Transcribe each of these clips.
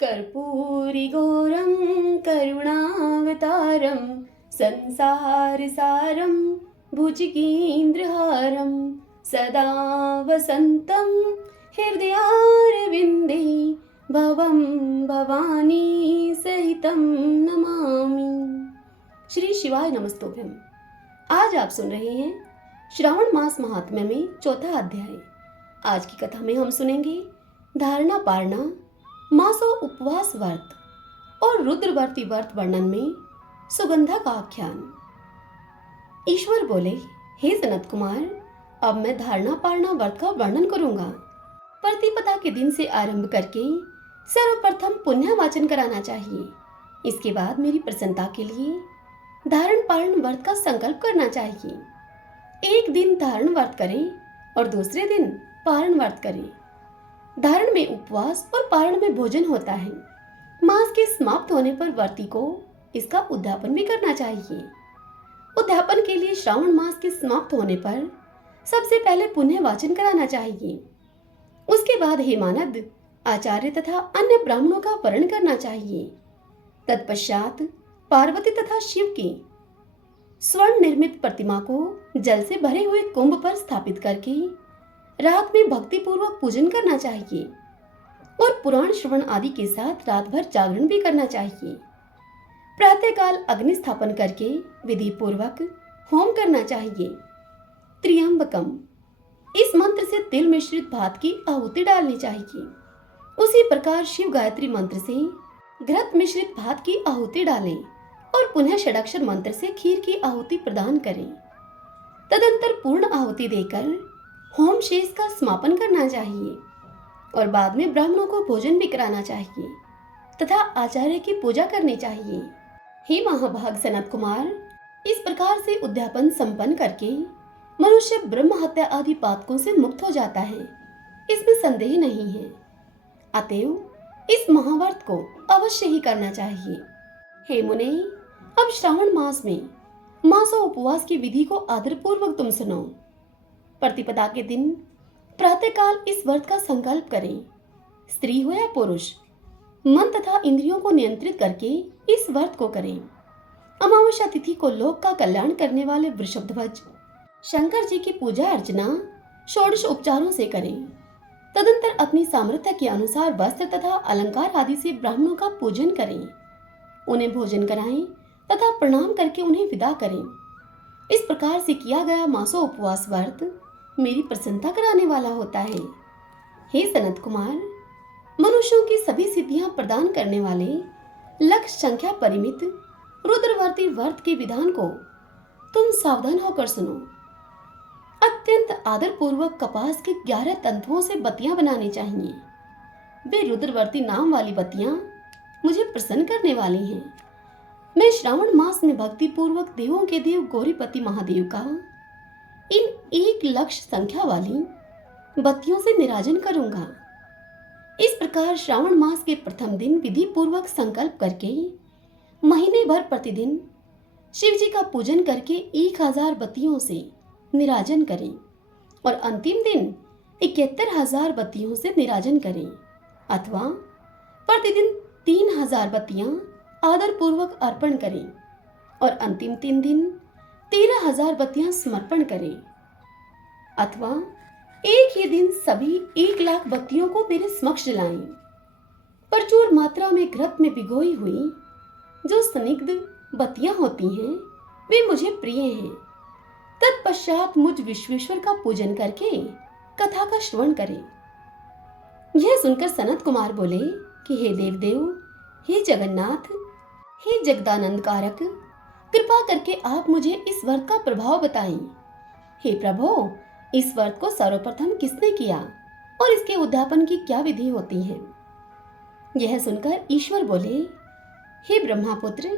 कर्पूरिघोरं करुणावतारं संसारसारं भुजगेन्द्रहारं सदा वसन्तं हृदयारविन्दे भवं भवानी सहितं नमामि। श्री शिवाय नमस्तोभ्यम। आज आप सुन रहे हैं श्रावण मास महात्म्य में चौथा अध्याय। आज की कथा में हम सुनेंगे धारणा पारणा, मासो उपवास व्रत और रुद्रवर्ती व्रत वर्णन में सुगंधा का आख्यान। ईश्वर बोले, हे सनत कुमार, अब मैं धारणा पारणा व्रत का वर्णन करूंगा। प्रतिपदा के दिन से आरंभ करके सर्वप्रथम पुण्यवाचन कराना चाहिए। इसके बाद मेरी प्रसन्नता के लिए धारण पारण व्रत का संकल्प करना चाहिए। एक दिन धारण व्रत करें और दूसरे दिन पारण व्रत करें। धारण में उपवास और पारण में भोजन होता है। मास के समाप्त होने पर व्रती को इसका उद्यापन भी करना चाहिए। उद्यापन के लिए श्रावण मास के समाप्त होने पर सबसे पहले पुण्य वाचन कराना चाहिए। उसके बाद हेमानद, आचार्य तथा अन्य ब्राह्मणों का वर्ण करना चाहिए। तत्पश्चात पार्वती तथा शिव की स्वर्ण निर्मित प्रतिमा को जल से भरे हुए कुंभ पर स्थापित करके रात में भक्ति पूर्वक पूजन करना चाहिए और पुराण श्रवण आदि के साथ रात भर जागरण भी करना चाहिए। प्रातःकाल अग्नि स्थापन करके विधि पूर्वक होम करना चाहिए। त्र्यंबकम, इस मंत्र से तिल मिश्रित भात की आहुति डालनी चाहिए। उसी प्रकार शिव गायत्री मंत्र से घृत मिश्रित भात की आहुति डालें और पुनः षडाक्षर मंत्र से खीर की आहुति प्रदान करें। तदंतर पूर्ण आहुति देकर होम शेष का समापन करना चाहिए और बाद में ब्राह्मणों को भोजन भी कराना चाहिए तथा आचार्य की पूजा करनी चाहिए। हे महाभाग सनत कुमार, इस प्रकार से उद्यापन संपन्न करके मनुष्य ब्रह्म हत्या आदि पातकों से मुक्त हो जाता है, इसमें संदेह नहीं है। अतएव इस महाव्रत को अवश्य ही करना चाहिए। हे मुने, अब श्रावण मास में मासो उपवास की विधि को आदर पूर्वक तुम सुनो। प्रतिपदा के दिन प्रातःकाल इस व्रत का संकल्प करें। स्त्री हो या पुरुष, मन तथा इंद्रियों को नियंत्रित करके इस व्रत को करें। अमावस्या तिथि को लोक का कल्याण करने वाले वृषभध्वज शंकर जी की पूजा अर्चना षोडश उपचारों से करें। तदंतर अपनी सामर्थ्य के अनुसार वस्त्र तथा अलंकार आदि से ब्राह्मणों का पूजन करें। उन्हें भोजन कराएं तथा प्रणाम करके उन्हें विदा करें। इस प्रकार से किया गया मासो उपवास व्रत मेरी प्रसन्नता कराने वाला होता है। हे सनत कुमार, मनुष्यों की सभी सिद्धियां प्रदान करने वाले लक्ष्य संख्या परिमित रुद्रवर्ती व्रत के विधान को तुम सावधान होकर सुनो। अत्यंत आदर पूर्वक कपास के 11 तंतुओं से बत्तियां बनानी चाहिए। वे रुद्रवर्ती नाम वाली बत्तियां मुझे प्रसन्न करने वाली हैं। मैं श्रावण मास में भक्ति पूर्वक देवों के देव गौरीपति महादेव का इन 1 लक्ष संख्या वाली बत्तियों से निराजन करूंगा। इस प्रकार श्रावण मास के प्रथम दिन विधि पूर्वक संकल्प करके महीने भर प्रतिदिन शिव जी का पूजन करके 1000 बत्तियों से निराजन करें और अंतिम दिन 71,000 बत्तियों से निराजन करें, अथवा प्रतिदिन 3000 बत्तियां आदर पूर्वक अर्पण करें और अंतिम 3 दिन 13,000 बत्तियां समर्पण करें, अथवा एक ही दिन सभी 1 लाख बत्तियों को मेरे समक्ष जलाएं। प्रचुर मात्रा में घृत में भिगोई हुई जो स्निग्ध बत्तियां होती हैं, वे मुझे प्रिय हैं। तत्पश्चात मुझ विश्वेश्वर का पूजन करके कथा का श्रवण करें। यह सुनकर सनत कुमार बोले कि हे देवदेव, हे जगन्नाथ, हे जगदानंद कारक, कृपा करके आप मुझे इस व्रत का प्रभाव बताएं। हे प्रभु, इस व्रत को सर्वप्रथम किसने किया और इसके उद्यापन की क्या विधि होती है? यह सुनकर ईश्वर बोले, हे ब्रह्मापुत्र,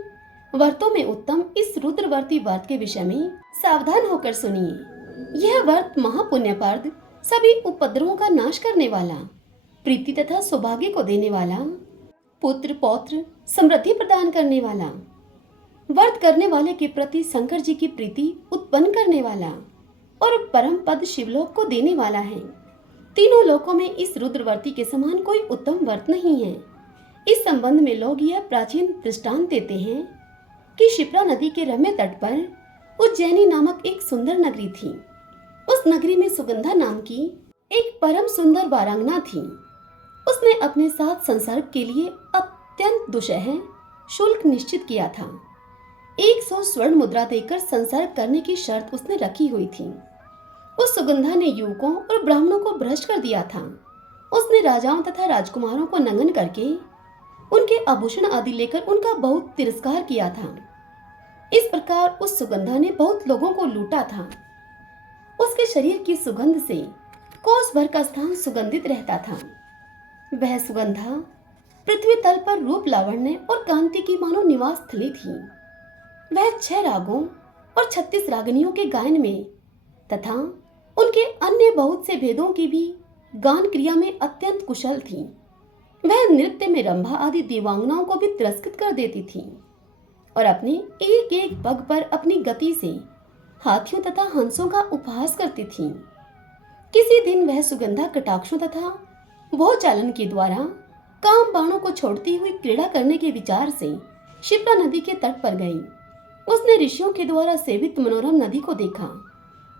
व्रतों में उत्तम इस रुद्रवर्ती व्रत के विषय में सावधान होकर सुनिए। यह व्रत महापुण्यप्रद, सभी उपद्रवों का नाश करने वाला, प्रीति तथा सौभाग्य को देने वाला, पुत्र पौत्र समृद्धि प्रदान करने वाला, व्रत करने वाले के प्रति शंकर जी की प्रीति उत्पन्न करने वाला और परम पद शिवलोक को देने वाला है। तीनों लोकों में इस रुद्रवर्ती के समान कोई उत्तम व्रत नहीं है। इस संबंध में लोग यह प्राचीन दृष्टांत देते हैं कि शिप्रा नदी के रम्य तट पर उज्जैनी नामक एक सुंदर नगरी थी। उस नगरी में सुगंधा नाम की एक परम सुंदर वारांगना थी। उसने अपने साथ संसर्ग के लिए अत्यंत दुस्सह शुल्क निश्चित किया था। 100 स्वर्ण मुद्रा देकर संसर्ग करने की शर्त उसने रखी हुई थी। उस सुगंधा ने युवकों और ब्राह्मणों को भ्रष्ट कर दिया था। उसने राजाओं तथा राजकुमारों को नंगन करके उनके आभूषण आदि लेकर उनका बहुत तिरस्कार किया था। इस प्रकार उस सुगंधा ने बहुत लोगों को लूटा था। उसके शरीर की सुगंध से कोस भर का स्थान सुगंधित रहता था। वह सुगंधा पृथ्वी तल पर रूप लावण्य और कांति की मानो निवास स्थली थी। वह 6 रागों और 36 रागनियों के गायन में तथा उनके अन्य बहुत से भेदों की भी गान क्रिया में अत्यंत कुशल थी। वह नृत्य में रंभा आदि देवांगनाओं को भी तिरस्कृत कर देती थी और अपने एक एक पग पर अपनी गति से हाथियों तथा हंसों का उपहास करती थी। किसी दिन वह सुगंधा कटाक्षों तथा भौचालन के द्वारा काम बाणों को छोड़ती हुई क्रीड़ा करने के विचार से शिप्रा नदी के तट पर गई। उसने ऋषियों के द्वारा सेवित मनोरम नदी को देखा।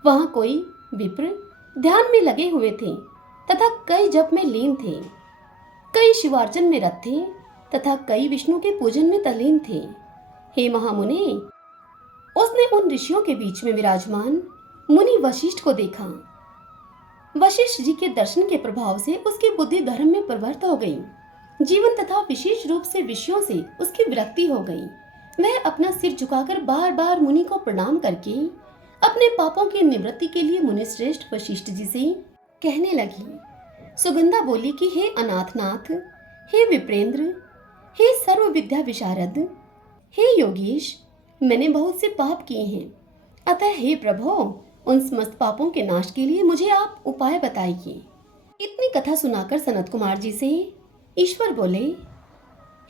वहां कोई विप्र ध्यान में लगे हुए थे तथा कई जप में लीन थे, कई शिवार्चन में रत थे तथा कई विष्णु के पूजन में तल्लीन थे। हे महामुने, उसने उन ऋषियों के बीच में विराजमान मुनि वशिष्ठ को देखा। वशिष्ठ जी के दर्शन के प्रभाव से उसकी बुद्धि धर्म में प्रवृत्त हो गई। जीवन तथा विशेष रूप से विषयों से उसकी विरक्ति हो गई। वह अपना सिर झुकाकर बार बार मुनि को प्रणाम करके अपने पापों की निवृत्ति के लिए मुनि श्रेष्ठ वशिष्ठ जी से कहने लगी। सुगंधा बोली कि हे अनाथनाथ, हे विप्रेंद्र, हे सर्व विद्या विशारद, हे योगीश, मैंने बहुत से पाप किए हैं। अतः हे प्रभो, उन समस्त पापों के नाश के लिए मुझे आप उपाय बताइए। इतनी कथा सुनाकर सनत कुमार जी से ईश्वर बोले,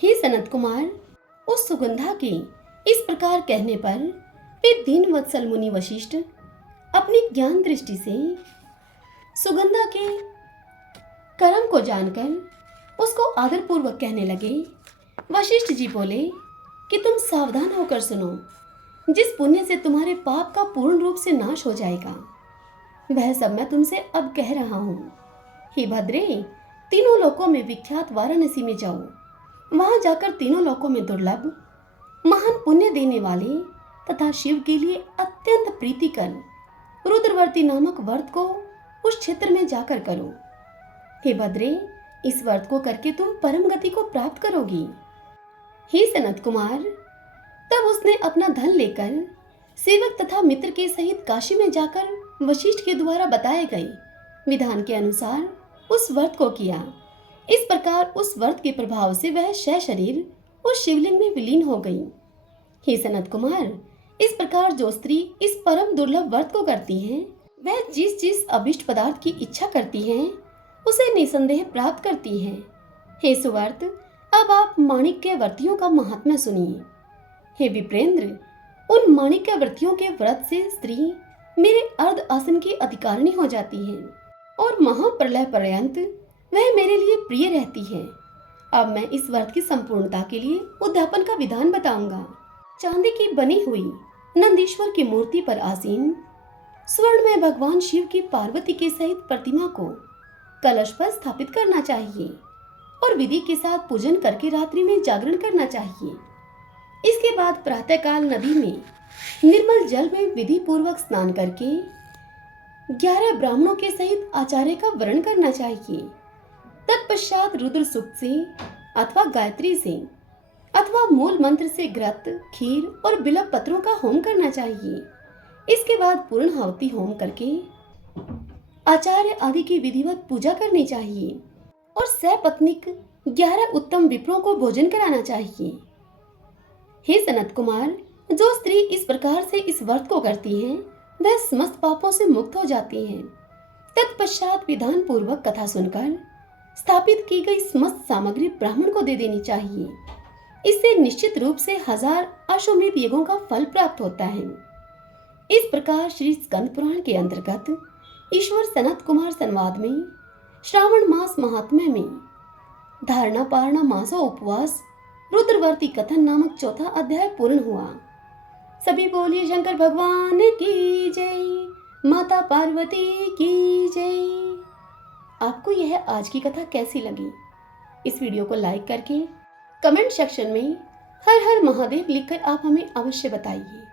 हे सनत कुमार, उस सुगंधा के इस प्रकार कहने पर वे दीन वत्सल मुनि वशिष्ठ अपनी ज्ञान दृष्टि से सुगंधा के कर्म को जानकर उसको आदर पूर्वक कहने लगे। वशिष्ठ जी बोले कि तुम सावधान होकर सुनो, जिस पुण्य से तुम्हारे पाप का पूर्ण रूप से नाश हो जाएगा, वह सब मैं तुमसे अब कह रहा हूँ। हे भद्रे, तीनों लोकों में विख्यात वाराणसी में जाओ। वहां जाकर तीनों लोकों में दुर्लभ महान पुण्य देने वाले तथा शिव के लिए अत्यंत प्रीतिकर रुद्रवर्ती नामक व्रत को उस क्षेत्र में जाकर करो। हे भद्रे, इस व्रत को करके तुम परम गति को प्राप्त करोगी। हे सनत कुमार, तब उसने अपना धन लेकर सेवक तथा मित्र के सहित काशी में जाकर वशिष्ठ के द्वारा बताए गए विधान के अनुसार उस व्रत को किया। इस प्रकार उस व्रत के प्रभाव से वह शय शरीर उस शिवलिंग में विलीन हो गई। हे सनत कुमार, इस प्रकार जो स्त्री इस परम दुर्लभ व्रत को करती है, वह जिस जिस अभिष्ट पदार्थ की इच्छा करती है उसे निसंदेह प्राप्त करती है। हे सुवर्त, अब आप माणिक्य व्रतियों का महात्म्य सुनिए। हे विप्रेंद्र, उन माणिक्य व्रतियों के व्रत से स्त्री मेरे अर्ध आसन की अधिकारिणी हो जाती है और महाप्रलय पर्यंत वह मेरे लिए प्रिय रहती है। अब मैं इस व्रत की संपूर्णता के लिए उद्यापन का विधान बताऊंगा। चांदी की बनी हुई नंदीश्वर की मूर्ति पर आसीन स्वर्ण में भगवान शिव की पार्वती के सहित प्रतिमा को कलश पर स्थापित करना चाहिए और विधि के साथ पूजन करके रात्रि में जागरण करना चाहिए। इसके बाद प्रातःकाल नदी में निर्मल जल में विधि पूर्वक स्नान करके 11 ब्राह्मणों के सहित आचार्य का वर्ण करना चाहिए। तत्पश्चात रुद्र सूक्त से अथवा गायत्री से अथवा मूल मंत्र से घृत, खीर और बिल्व पत्रों का होम करना चाहिए। इसके बाद पूर्णाहुति होम करके आचार्य आदि की विधिवत पूजा करनी चाहिए और सपत्नीक 11 उत्तम विप्रों को भोजन कराना चाहिए। हे सनत कुमार, जो स्त्री इस प्रकार से इस व्रत को करती है वह समस्त पापों से मुक्त हो जाती है। तत्पश्चात विधान पूर्वक कथा सुनकर स्थापित की गई समस्त सामग्री ब्राह्मण को दे देनी चाहिए। इससे निश्चित रूप से 1000 अश्वमेध यज्ञों का फल प्राप्त होता है। इस प्रकार श्री स्कंद पुराण के अंतर्गत ईश्वर सनत कुमार संवाद में श्रावण मास महात्म्य में धारणा पारणा मासो उपवास रुद्रवर्ती कथन नामक चौथा अध्याय पूर्ण हुआ। सभी बोलिए शंकर भगवान की जय, माता पार्वती की जय। आपको यह आज की कथा कैसी लगी? इस वीडियो को लाइक करके कमेंट सेक्शन में हर हर महादेव लिखकर आप हमें अवश्य बताइए।